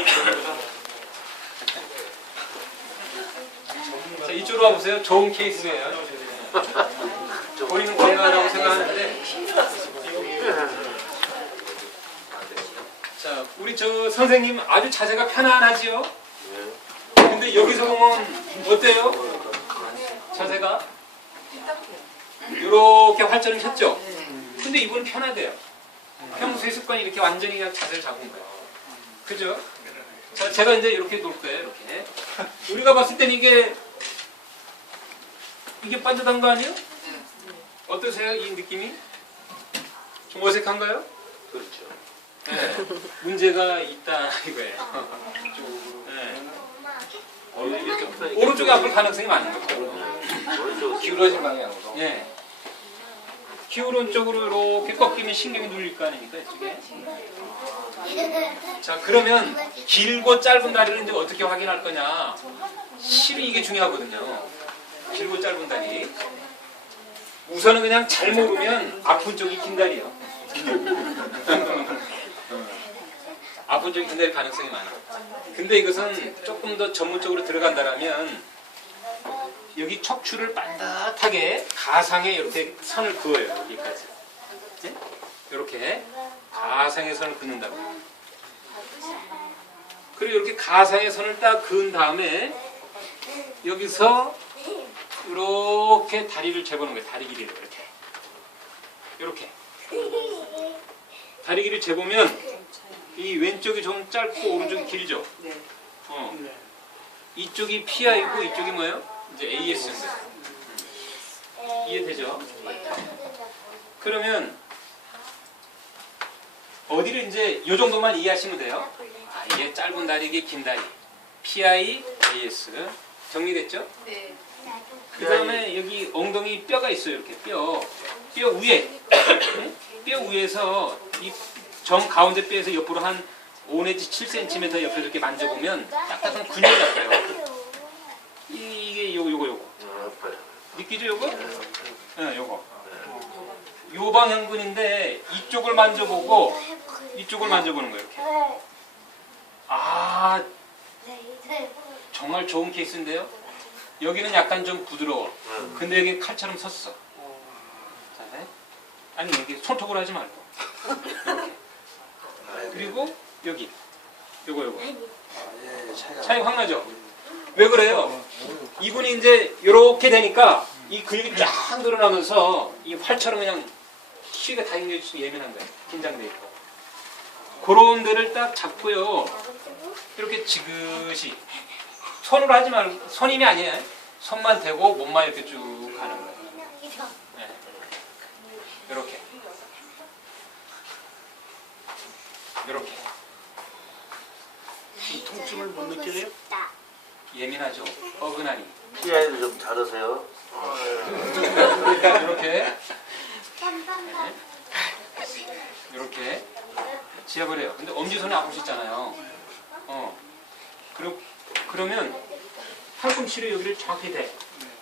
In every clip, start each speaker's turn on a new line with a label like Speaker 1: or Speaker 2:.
Speaker 1: 이쪽으로. 자 이쪽으로 와보세요. 좋은 케이스예요. 본인은 건강하다고 생각하는데. 자 우리 저 선생님 아주 자세가 편안하지요? 근데 여기서 보면 어때요? 자세가? 이렇게 활전을 켰죠? 근데 이분은 편하대요. 평소의 습관이 이렇게 완전히 그냥 자세를 잡은 거예요. 그죠? 자, 제가 이제 이렇게 놓을 거예요, 이렇게. 우리가 봤을 때는 이게, 이게 반듯한 거 아니에요? 어떠세요, 이 느낌이? 좀 어색한가요?
Speaker 2: 그렇죠.
Speaker 1: 네. 문제가 있다, 이거예요. 네. 오른쪽에 앞을 가능성이 많은 거죠.
Speaker 2: 오른쪽
Speaker 3: 기울어진 방향으로.
Speaker 1: 예. 기울은 쪽으로 이렇게 꺾이면 신경이 눌릴 거 아닙니까 이쪽에. 자 그러면 길고 짧은 다리를 이제 어떻게 확인할 거냐. 실이 이게 중요하거든요. 길고 짧은 다리. 우선은 그냥 잘 모르면 아픈 쪽이 긴 다리요. 아픈 쪽이 긴 다리 가능성이 많아. 근데 이것은 조금 더 전문적으로 들어간다라면 여기 척추를 반듯하게 가상에 이렇게 선을 그어요 여기까지 네? 이렇게 가상의 선을 긋는다고 그리고 이렇게 가상의 선을 딱 그은 다음에 여기서 이렇게 다리를 재보는 거예요 다리 길이를 이렇게 이렇게 다리 길이 재보면 이 왼쪽이 좀 짧고 오른쪽이 길죠 어. 이쪽이 PI고 이쪽이 뭐예요? 이제 AS입니다. 이해되죠? 그러면 어디를 이제 이 정도만 이해하시면 돼요. 아, 이게 짧은 다리, 이게 긴 다리. PI, AS. 정리됐죠?
Speaker 4: 네.
Speaker 1: 그 다음에 여기 엉덩이 뼈가 있어요. 이렇게 뼈. 뼈 위에. 네? 뼈 위에서 이 정 가운데 뼈에서 옆으로 한 5 내지 7cm 옆에 이렇게 만져보면 딱딱한 근육이 잡혀요. 이- 이게 요거 요거 요거.
Speaker 2: 아파요.
Speaker 1: 느끼죠 요거? 네, 요거. 요 방향근인데 이쪽을 만져보고 이쪽을 만져보는 거예요. 이렇게. 아 정말 좋은 케이스인데요. 여기는 약간 좀 부드러워. 근데 여기 칼처럼 섰어. 아니 여기 손톱으로 하지 말고. 이렇게. 그리고 여기. 요거 요거.
Speaker 3: 예, 차이가.
Speaker 1: 차이 확 나죠? 왜 그래요? 이분이 이제 이렇게 되니까 이 근육이 쫙 늘어나면서 이 활처럼 그냥 쉬가 다 당겨지고 예민한 거예요. 긴장돼 있고. 그런 데를 딱 잡고요. 이렇게 지그시. 손으로 하지 말고, 손 힘이 아니에요. 손만 대고 몸만 이렇게 쭉 가는 거예요. 네. 이렇게. 이렇게.
Speaker 2: 이 통증을 못 느끼네요?
Speaker 1: 예민하죠? 어근하니.
Speaker 2: PI를 좀 자르세요.
Speaker 1: 일단 이렇게 이렇게 지압을 해요. 근데 엄지손이 아프셨잖아요. 어. 그럼 그러면 팔꿈치로 여기를 정확히 대.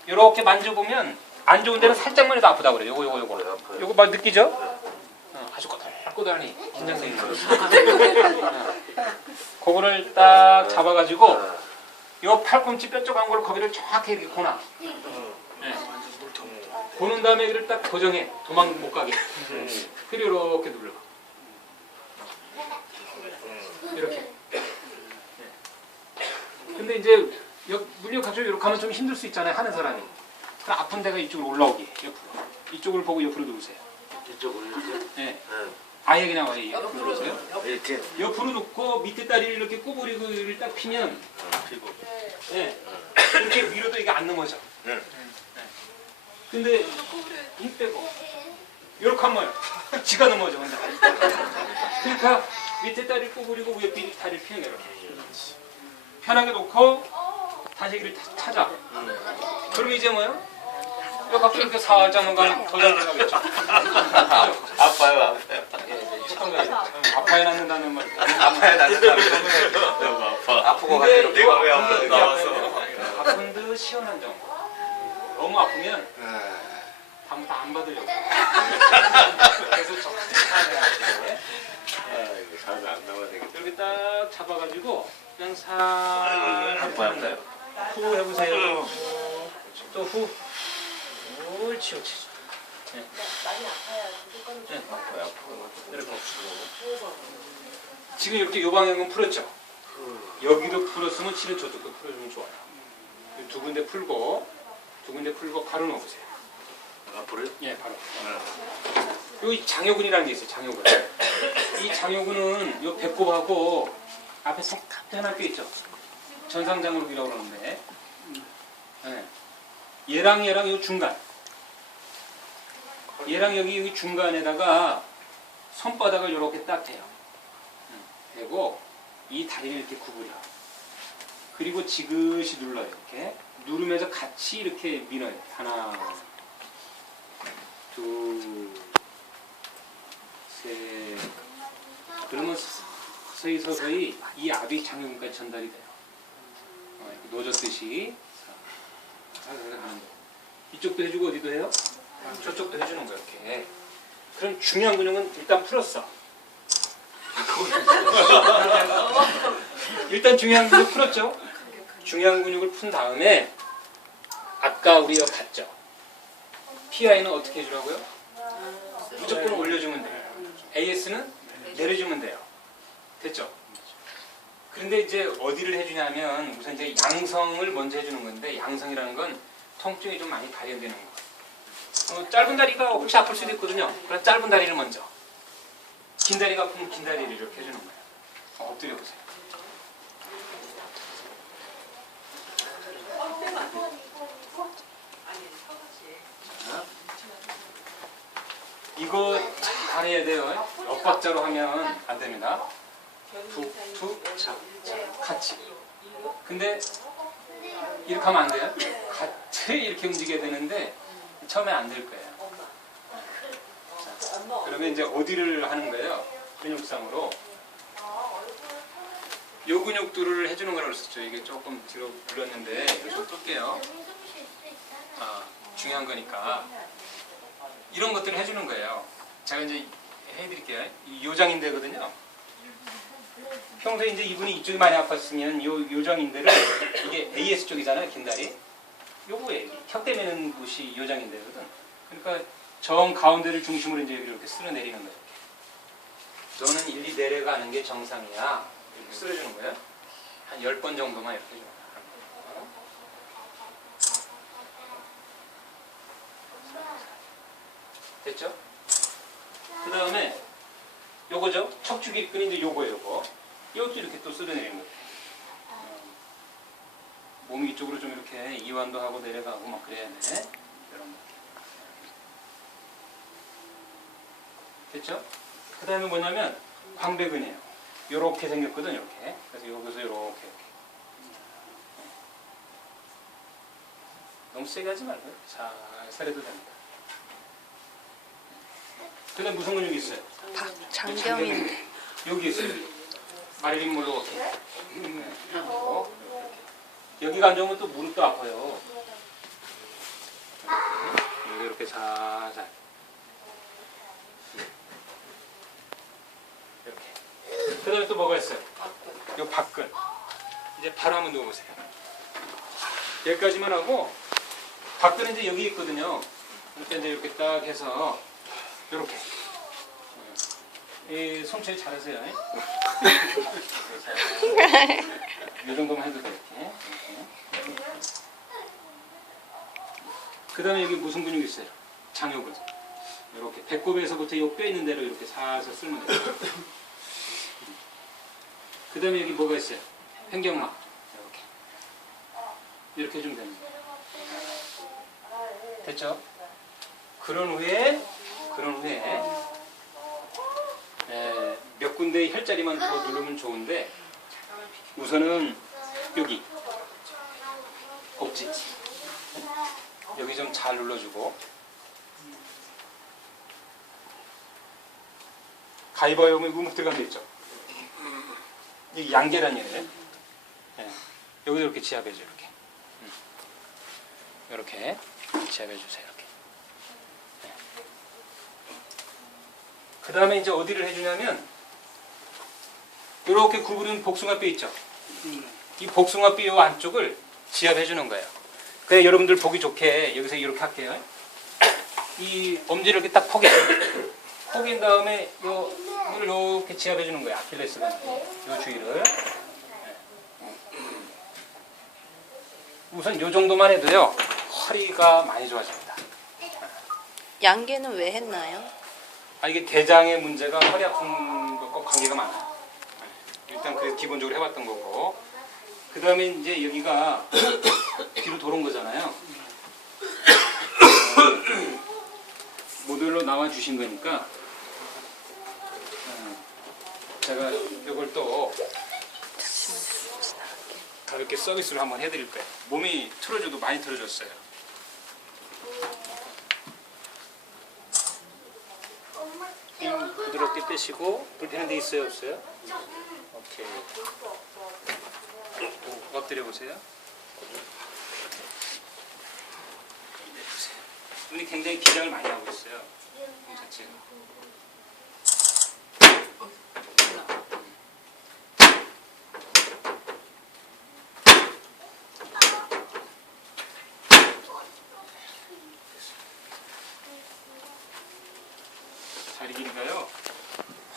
Speaker 1: 이렇게 만져보면 안 좋은 데는 살짝만 해도 아프다 그래요. 요거 요거 요거.
Speaker 2: 네.
Speaker 1: 요거 막 느끼죠? 어, 아주 꼬들꼬들하니 긴장돼 있는 거. 어. 그거를 딱 잡아가지고 요 팔꿈치 뼈쪽 한 거를 거기를 정확히 이렇게 고나. 네. 고는 다음에 이를 딱 고정해. 도망 못 가게. 그리고 이렇게 눌러. 이렇게. 네. 근데 이제 여- 물리력 가지고 이렇게 하면 좀 힘들 수 있잖아요. 하는 사람이. 그럼 아픈 데가 이쪽으로 올라오게. 옆으로. 이쪽을 보고 옆으로 누우세요.
Speaker 2: 이쪽으로 이렇게.
Speaker 1: 네.
Speaker 2: 네.
Speaker 1: 아예 그냥 와요. 옆으로 누우세요.
Speaker 2: 이렇게.
Speaker 1: 옆으로 놓고 밑에 다리를 이렇게 구부리고 이를 딱 피면
Speaker 2: 피고.
Speaker 1: 네. 이렇게 밀어도 이게 안 넘어져.
Speaker 2: 네.
Speaker 1: 근데 힘 빼고 이렇게 하면 지가 넘어져 혼자. 그러니까 밑에 다리 구부리고 위에 비- 다리를 피는 이렇게. 편하게 놓고 다시 길을 타- 찾아. 그럼 이제 뭐요? 요 갑자기 이렇게 살짝 뭔가 들어가겠죠.
Speaker 2: 아파요, 아파요.
Speaker 1: 아파야 낫는다는 말.
Speaker 3: 아파야 나는
Speaker 2: 너무 아파.
Speaker 3: 아프고 가지고
Speaker 2: 내가 왜 아파? 나왔어.
Speaker 1: 아픈 너무 아프면
Speaker 3: 아,
Speaker 1: 다음부터 안 받으려고. 그래서 적당히 하게.
Speaker 2: 이거 살도 안 나와야 되겠다.
Speaker 1: 이렇게 딱 잡아가지고 그냥 살
Speaker 2: 아파요, 아파요.
Speaker 1: 후 해보세요. 또 후. 옳지, 옳지.
Speaker 4: 많이 아파요. 무조건
Speaker 1: 네.
Speaker 2: 아파요, 아파요.
Speaker 1: 이렇게. 지금 이렇게 요 방향은 풀었죠. 여기도 풀었으면 치료 저쪽도 풀어주면 좋아요. 이두 군데 풀고 두 군데 풀고 바로 넣으세요.
Speaker 2: 앞으로요?
Speaker 1: 예, 바로. 여기 장요근이라는 게 있어요. 장요근. 이 장요근은 요 배꼽하고 앞에 하나 껴 있죠. 전상장으로이라고 그러는데, 예. 얘랑 얘랑 요 중간. 얘랑 여기 여기 중간에다가 손바닥을 이렇게 딱 대요. 음, 대고 이 다리를 이렇게 구부려. 그리고 지그시 눌러요. 이렇게 누르면서 같이 이렇게 밀어요. 하나, 둘, 셋. 그러면 서서히 서서히 이 압이 장요근까지 전달이 돼요. 어, 거예요. 이쪽도 해주고 어디도 해요? 저쪽도 해주는 거예요. 이렇게. 그럼 중요한 근육은 일단 풀었어. 일단 중요한 근육 풀었죠? 중요한 근육을 푼 다음에 아까 우리가 봤죠? PI는 어떻게 해주라고요? 무조건 올려주면 돼요. AS는 내려주면 돼요. 됐죠? 그런데 이제 어디를 해주냐면 우선 이제 양성을 먼저 해주는 건데 양성이라는 건 통증이 좀 많이 발현되는 거. 어, 짧은 다리가 혹시 아플 수도 있거든요. 그럼 짧은 다리를 먼저. 긴 다리가 아프면 긴 다리를 이렇게 해주는 거예요. 어, 엎드려 보세요. 이거 잘해야 돼요. 엇박자로 하면 안 됩니다. 툭, 툭, 자, 자, 같이. 근데 이렇게 하면 안 돼요. 같이 이렇게 움직여야 되는데 처음에 안 될 거예요. 자, 그러면 이제 어디를 하는 거예요? 근육상으로. 요 근육들을 해주는 거라고 했었죠. 이게 조금 뒤로 불렀는데 좀 뜰게요. 아, 중요한 거니까. 이런 것들을 해주는 거예요. 제가 이제 해드릴게요. 이 요장인대거든요. 평소에 이제 이분이 이쪽이 많이 아팠으면 요 요장인대를 이게 AS 쪽이잖아요, 긴 다리. 요거에 턱대 매는 곳이 요장인대거든. 그러니까 정 가운데를 중심으로 이제 이렇게 쓸어 내리는 거예요. 너는 일리 내려가는 게 정상이야. 이렇게 쓸어주는 거예요. 한 10번 정도만 이렇게 해주는 거예요. 됐죠? 그 다음에 요거죠? 척추기근이 이제 요거예요, 요거. 이것도 이렇게 또 쓸어내리는 거예요. 어, 몸 이쪽으로 좀 이렇게 이완도 하고 내려가고 막 그래야 돼. 이런 거. 됐죠? 그 다음에 뭐냐면 광배근이에요. 요렇게 생겼거든, 이렇게. 그래서 여기서 요렇게. 이렇게. 너무 세게 하지 말고요. 살살 해도 됩니다. 그 다음 무슨 근육이 있어요?
Speaker 4: 장경인.
Speaker 1: 여기 있어요. 마릴린 몰로 이렇게. 네. 그리고 이렇게. 여기가 안 좋으면 또 무릎도 아파요. 이렇게. 여기 이렇게 살살. 이렇게. 그 다음에 또 뭐가 있어요? 요 밖근. 이제 바로 한번 누워보세요. 여기까지만 하고, 밖근은 이제 여기 있거든요. 이렇게 이제 이렇게 딱 해서, 이렇게. 이 손질 잘하세요. 예? 이 정도만 해도 돼. 이렇게. 그 다음에 여기 무슨 근육이 있어요? 장요근. 이렇게 배꼽에서부터 이 뼈 있는 대로 이렇게 살살 쓸면 돼요. 그 다음에 여기 뭐가 있어요? 횡격막. 이렇게. 이렇게 해주면 됩니다. 됐죠? 그런 후에, 그런 후에, 에, 몇 군데 혈자리만 더 누르면 좋은데 우선은 여기 꼭지 여기 좀 잘 눌러주고 가위바위보 하면 우묵 들어간 데 있죠 이 양계란이에요 예. 여기도 이렇게 지압해줘 이렇게 음. 이렇게 지압해 주세요. 이렇게. 그 다음에 이제 어디를 해주냐면 이렇게 구부린 복숭아 뼈 있죠. 이 복숭아뼈 요 안쪽을 지압해 주는 거예요. 그래 여러분들 보기 좋게 여기서 이렇게 할게요. 이 엄지를 이렇게 딱 포개. 포긴 다음에 요 이걸 이렇게 지압해 주는 거예요. 아킬레스건 요 주위를. 우선 요 정도만 해도요 허리가 많이 좋아집니다.
Speaker 4: 양계는 왜 했나요?
Speaker 1: 아 이게 대장의 문제가 허리 아픈 것과 관계가 많아요. 일단 그 기본적으로 해봤던 거고 그 다음에 이제 여기가 뒤로 돌은 거잖아요. 어, 모델로 나와 주신 거니까 어, 제가 이걸 또 가볍게 서비스를 한번 해드릴 거예요. 몸이 틀어져도 많이 틀어졌어요. 힘 부드럽게 빼시고 불편한 데 있어요 없어요? 오케이. 오, 엎드려 보세요. 눈이 굉장히 긴장을 많이 하고 있어요. 눈 자체가 다리 길이가요?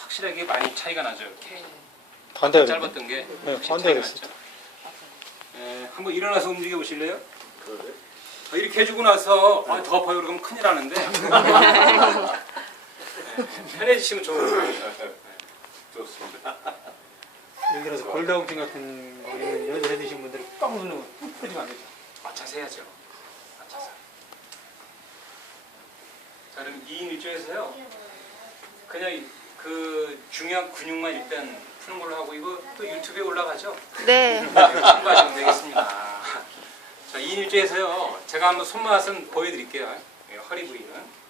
Speaker 1: 확실하게 많이 차이가 나죠. 이렇게
Speaker 5: 반대가 됐네.
Speaker 1: 짧았던 게
Speaker 5: 네, 반대가 됐어요.
Speaker 1: 에, 한번 일어나서 움직여 보실래요? 어, 이렇게 해주고 나서 아, 더 아파요. 그러면 큰일 나는데. 네, 편해지시면 좋은 거예요.
Speaker 2: 좋습니다.
Speaker 5: 예를 들어서 골다공증 같은 거 있는 연세 해드신 분들은 꽉 누르면 푹 풀리면 안 되죠.
Speaker 1: 맞춰서 해야죠. 맞춰서 자 그럼 2인 1조에서요 그냥 이- 그 중요한 근육만 일단 푸는 걸로 하고 이거 또 유튜브에 올라가죠?
Speaker 4: 네.
Speaker 1: 참고하시면 되겠습니다. 자, 2인 1조에서요 제가 한번 손맛은 보여드릴게요 예, 허리 부위는